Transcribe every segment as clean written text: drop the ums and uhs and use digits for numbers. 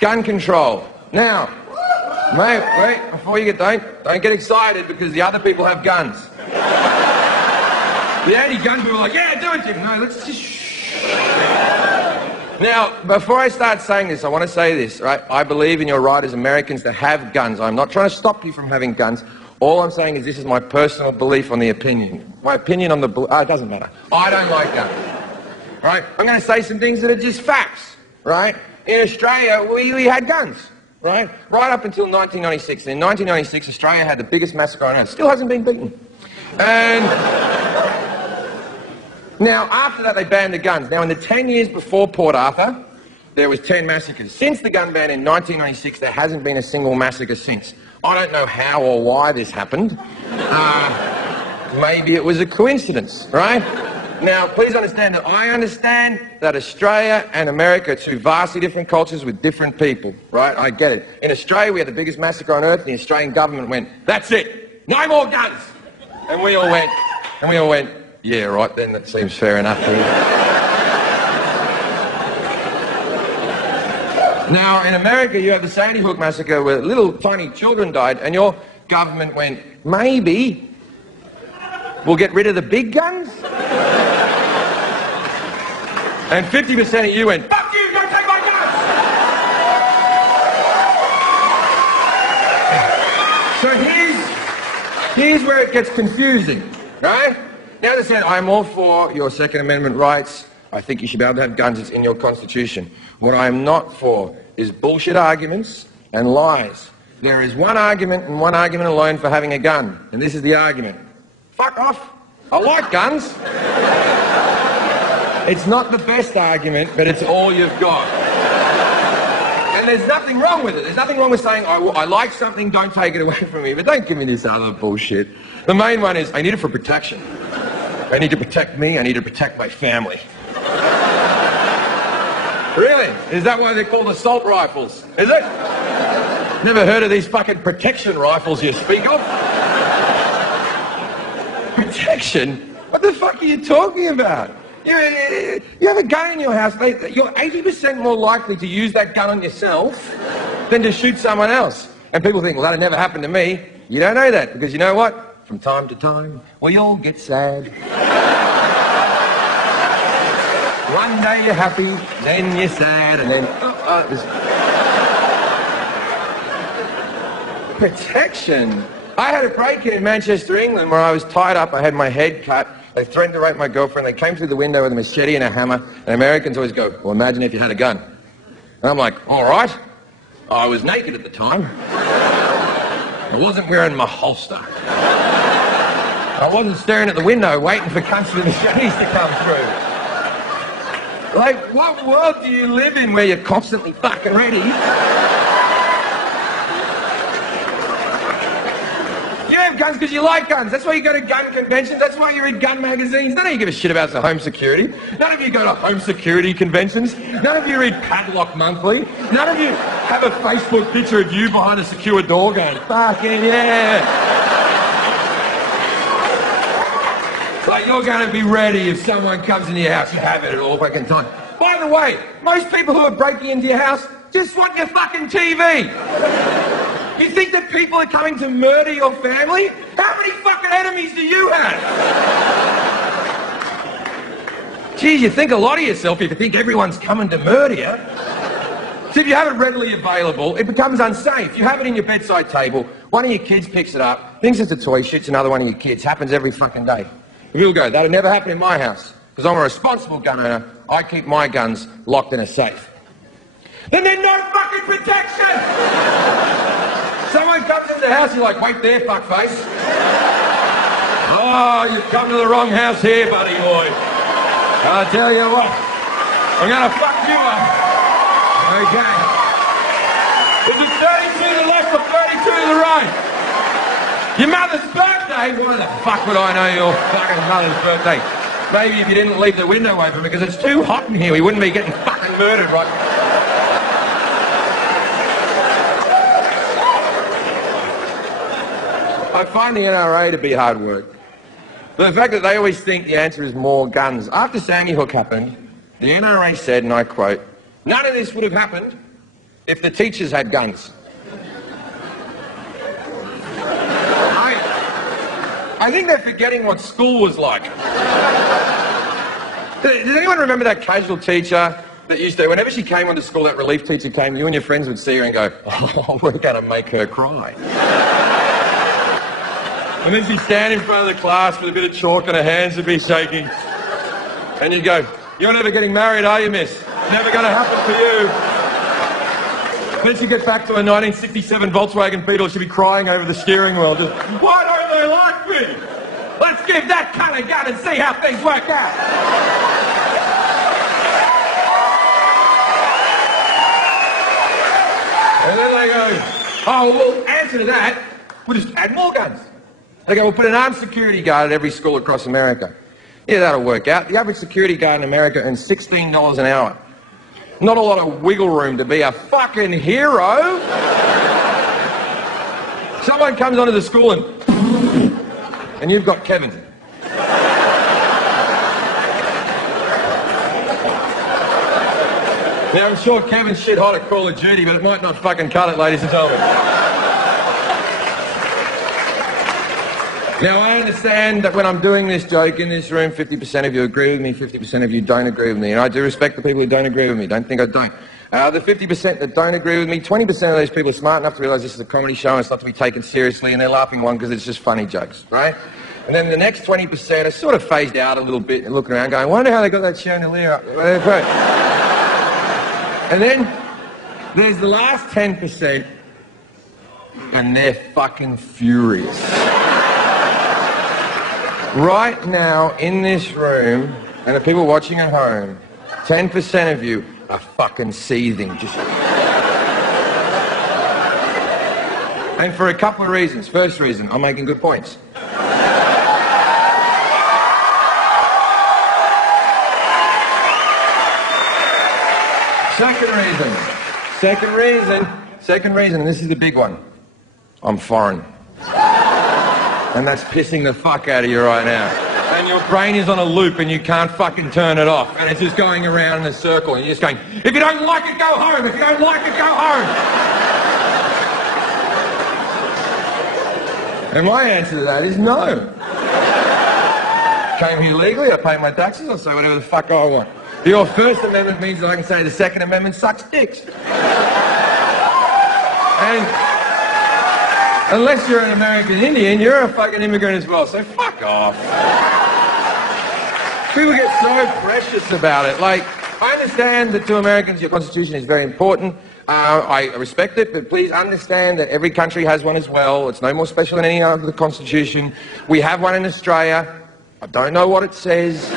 Gun control. Now, mate, wait, before you don't get excited because the other people have guns. The anti-gun people are like, yeah, do it, Jim. No, let's just shh. Now, before I start saying this, I want to say this, right? I believe in your right as Americans to have guns. I'm not trying to stop you from having guns. All I'm saying is this is my personal belief on the opinion. My opinion on the... it doesn't matter. I don't like guns. Right? I'm going to say some things that are just facts, right? In Australia, we had guns, right? Right up until 1996. And in 1996, Australia had the biggest massacre on earth. Still hasn't been beaten. And... now, after that, they banned the guns. Now, in the 10 years before Port Arthur, there was 10 massacres. Since the gun ban in 1996, there hasn't been a single massacre since. I don't know how or why this happened. Maybe it was a coincidence, right? Now, please understand that I understand that Australia and America are two vastly different cultures with different people, right? I get it. In Australia, we had the biggest massacre on earth, and the Australian government went, that's it, no more guns. And we all went, yeah, right, then that seems fair enough. Now, in America, you have the Sandy Hook massacre where little tiny children died, and your government went, maybe we'll get rid of the big guns? And 50% of you went, fuck you, don't take my guns! So here's where it gets confusing, right? Now, as I said, I'm all for your Second Amendment rights. I think you should be able to have guns. It's in your Constitution. What I'm not for is bullshit arguments and lies. There is one argument and one argument alone for having a gun, and this is the argument. Fuck off. I like guns. It's not the best argument, but it's all you've got. And there's nothing wrong with it. There's nothing wrong with saying, I like something, don't take it away from me, but don't give me this other bullshit. The main one is, I need it for protection. I need to protect me, I need to protect my family. Really? Is that why they're called assault rifles? Is it? Never heard of these fucking protection rifles you speak of? Protection? What the fuck are you talking about? You have a gun in your house, you're 80% more likely to use that gun on yourself than to shoot someone else. And people think, well, that'll never happen to me. You don't know that, because you know what? From time to time, we all get sad. One day you're happy, then you're sad, and then... Protection? I had a break-in in Manchester, England, where I was tied up, I had my head cut. They threatened to rape my girlfriend. They came through the window with a machete and a hammer. And Americans always go, well, imagine if you had a gun. And I'm like, all right. I was naked at the time. I wasn't wearing my holster. I wasn't staring at the window waiting for cunts with machetes to come through. Like, what world do you live in where you're constantly fucking ready? Guns because you like guns. That's why you go to gun conventions. That's why you read gun magazines. None of you give a shit about the home security. None of you go to home security conventions. None of you read Padlock Monthly. None of you have a Facebook picture of you behind a secure door going, fucking yeah. Like you're going to be ready if someone comes into your house. You have it at all fucking time. By the way, most people who are breaking into your house just want your fucking TV. You think that people are coming to murder your family? How many fucking enemies do you have? Geez, you think a lot of yourself if you think everyone's coming to murder you. So if you have it readily available, it becomes unsafe. You have it in your bedside table, one of your kids picks it up, thinks it's a toy, shits another one of your kids. Happens every fucking day. You'll go, that'll never happen in my house. Because I'm a responsible gun owner, I keep my guns locked in a safe. Then there's no fucking protection! Someone comes into the house, you're like, wait there, fuckface. Oh, you've come to the wrong house here, buddy boy. I'll tell you what, I'm going to fuck you up. Okay. Is it 32 to the left or 32 to the right? Your mother's birthday? Why the fuck would I know your fucking mother's birthday? Maybe if you didn't leave the window open because it's too hot in here, we wouldn't be getting fucking murdered right now. I find the NRA to be hard work. The fact that they always think the answer is more guns. After Sandy Hook happened, the NRA said, and I quote, None of this would have happened if the teachers had guns. I think they're forgetting what school was like. Does anyone remember that casual teacher that used to, whenever she came onto school, that relief teacher came, you and your friends would see her and go, oh, we're going to make her cry. And then she'd stand in front of the class with a bit of chalk and her hands would be shaking. And you'd go, you're never getting married, are you, miss? Never going to happen for you. Then she'd get back to her 1967 Volkswagen Beetle, she'd be crying over the steering wheel, just, why don't they like me? Let's give that cunt a gun and see how things work out. And then they go, oh, well, answer to that, we'll just add more guns. They go, we'll put an armed security guard at every school across America. Yeah, that'll work out. The average security guard in America earns $16 an hour. Not a lot of wiggle room to be a fucking hero. Someone comes onto the school and you've got Kevin. Now, I'm sure Kevin's shit hot at Call of Duty, but it might not fucking cut it, ladies and gentlemen. Now, I understand that when I'm doing this joke in this room, 50% of you agree with me, 50% of you don't agree with me. And I do respect the people who don't agree with me. Don't think I don't. The 50% that don't agree with me, 20% of those people are smart enough to realise this is a comedy show and it's not to be taken seriously, and they're laughing one because it's just funny jokes, right? And then the next 20% are sort of phased out a little bit and looking around going, I wonder how they got that chandelier up. And then there's the last 10%, and they're fucking furious. Right now, in this room, and the people watching at home, 10% of you are fucking seething. And for a couple of reasons. First reason, I'm making good points. Second reason, and this is the big one. I'm foreign. And that's pissing the fuck out of you right now. And your brain is on a loop and you can't fucking turn it off. And it's just going around in a circle and you're just going, if you don't like it, go home. If you don't like it, go home. And my answer to that is no. Came here legally, I pay my taxes, I'll say whatever the fuck I want. Your First Amendment means that I can say the Second Amendment sucks dicks. And unless you're an American Indian, you're a fucking immigrant as well, so fuck off. People get so precious about it. Like, I understand that to Americans your Constitution is very important. I respect it, but please understand that every country has one as well. It's no more special than any other Constitution. We have one in Australia. I don't know what it says.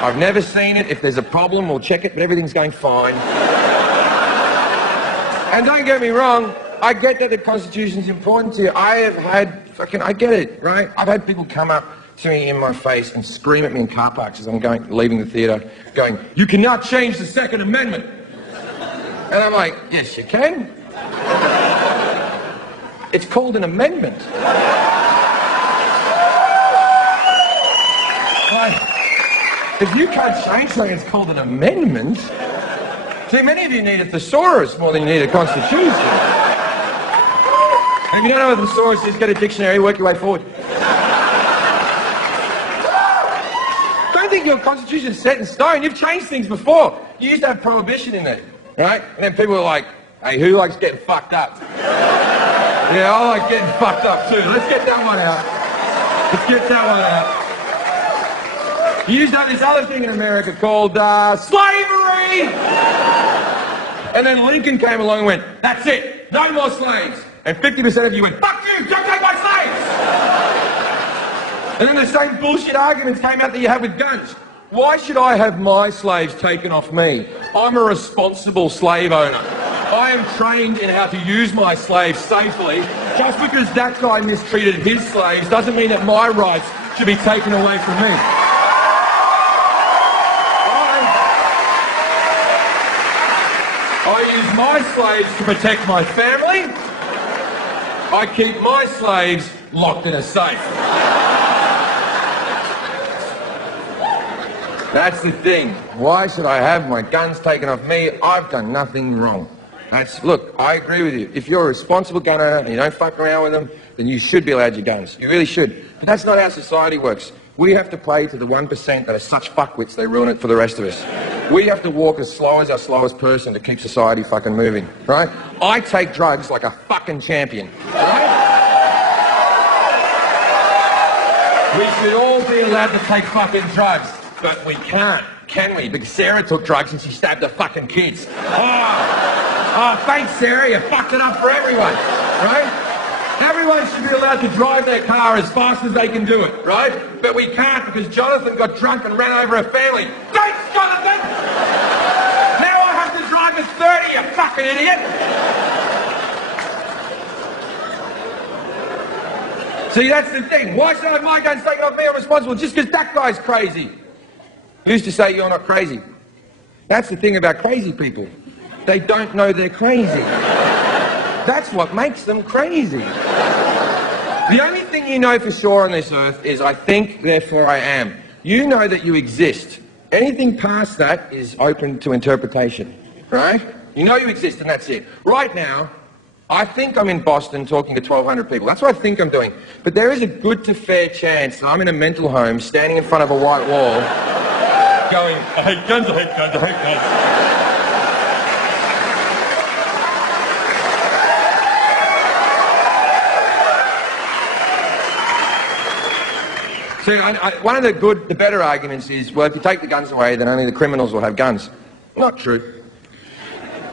I've never seen it. If there's a problem, we'll check it, but everything's going fine. And don't get me wrong, I get that the Constitution's important to you. I get it, right? I've had people come up to me in my face and scream at me in car parks as I'm leaving the theatre, going, you cannot change the Second Amendment. And I'm like, yes, you can. It's called an amendment. If you can't change something, it's called an amendment. See, many of you need a thesaurus more than you need a constitution. And if you don't know what a thesaurus is, get a dictionary, work your way forward. Don't think your constitution is set in stone. You've changed things before. You used to have prohibition in there, right? And then people were like, hey, who likes getting fucked up? Yeah, I like getting fucked up too. Let's get that one out. Let's get that one out. You used to have this other thing in America called slavery! And then Lincoln came along and went, that's it, no more slaves. And 50% of you went, fuck you, don't take my slaves! And then the same bullshit arguments came out that you have with guns. Why should I have my slaves taken off me? I'm a responsible slave owner. I am trained in how to use my slaves safely. Just because that guy mistreated his slaves doesn't mean that my rights should be taken away from me. I use my slaves to protect my family. I keep my slaves locked in a safe. That's the thing. Why should I have my guns taken off me? I've done nothing wrong. Look, I agree with you. If you're a responsible gunner and you don't fuck around with them, then you should be allowed your guns. You really should. But that's not how society works. We have to play to the 1% that are such fuckwits, they ruin it for the rest of us. We have to walk as slow as our slowest person to keep society fucking moving, right? I take drugs like a fucking champion, right? We should all be allowed to take fucking drugs, but we can't, can we? Because Sarah took drugs and she stabbed her fucking kids. Oh, thanks, Sarah, you fucked it up for everyone, right? Everyone should be allowed to drive their car as fast as they can do it, right? But we can't because Jonathan got drunk and ran over a family. Thanks, Jonathan! Now I have to drive at 30, you fucking idiot! See, that's the thing. Why should I have my guns taken off me? I'm responsible just because that guy's crazy. Who's to say you're not crazy? That's the thing about crazy people. They don't know they're crazy. That's what makes them crazy. The only thing you know for sure on this earth is I think, therefore I am. You know that you exist. Anything past that is open to interpretation, right? You know you exist and that's it. Right now, I think I'm in Boston talking to 1,200 people. That's what I think I'm doing. But there is a good to fair chance that I'm in a mental home standing in front of a white wall going, I hate guns, I hate guns, I hate guns. See, one of the better arguments is, well, if you take the guns away, then only the criminals will have guns. Not true.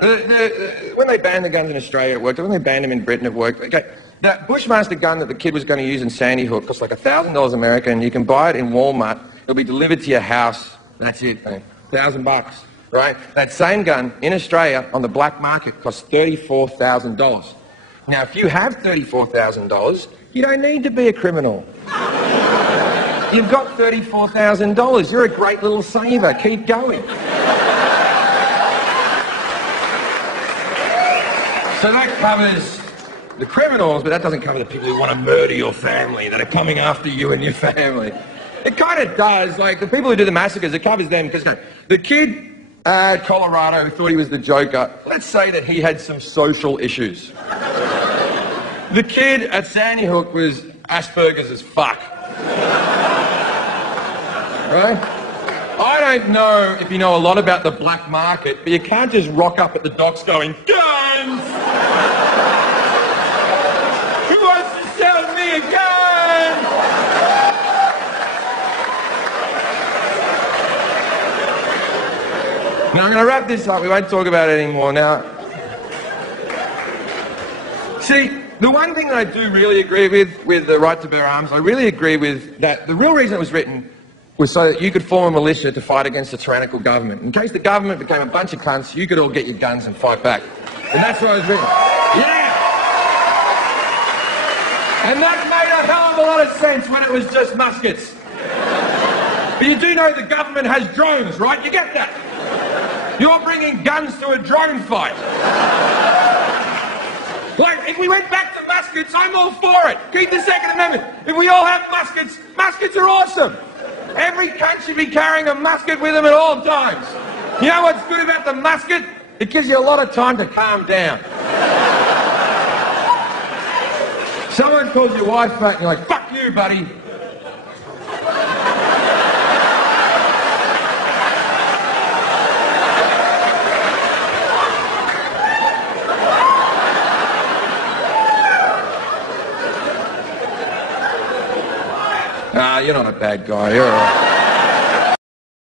When they banned the guns in Australia, it worked. When they banned them in Britain, it worked. Okay, that Bushmaster gun that the kid was going to use in Sandy Hook costs like $1,000 American. You can buy it in Walmart. It'll be delivered to your house. That's it, man. $1,000, right? That same gun in Australia on the black market costs $34,000. Now, if you have $34,000, you don't need to be a criminal. You've got $34,000. You're a great little saver. Keep going. So that covers the criminals, but that doesn't cover the people who want to murder your family, that are coming after you and your family. It kind of does. Like, the people who do the massacres, it covers them. Because the kid at Colorado who thought he was the Joker, let's say that he had some social issues. The kid at Sandy Hook was Asperger's as fuck. Right? I don't know if you know a lot about the black market, but you can't just rock up at the docks going, guns! Who wants to sell me a gun? Now, I'm going to wrap this up. We won't talk about it anymore now. See, the one thing that I do really agree with the right to bear arms, I really agree with that the real reason it was written was so that you could form a militia to fight against a tyrannical government. In case the government became a bunch of cunts, you could all get your guns and fight back. And that's why it was written. Yeah! And that made a hell of a lot of sense when it was just muskets. But you do know the government has drones, right? You get that? You're bringing guns to a drone fight. Like, if we went back to muskets, I'm all for it. Keep the Second Amendment. If we all have muskets, muskets are awesome. Every cunt should be carrying a musket with them at all times. You know what's good about the musket? It gives you a lot of time to calm down. Someone calls your wife fat and you're like, fuck you, buddy. Nah, you're not a bad guy. You're all right.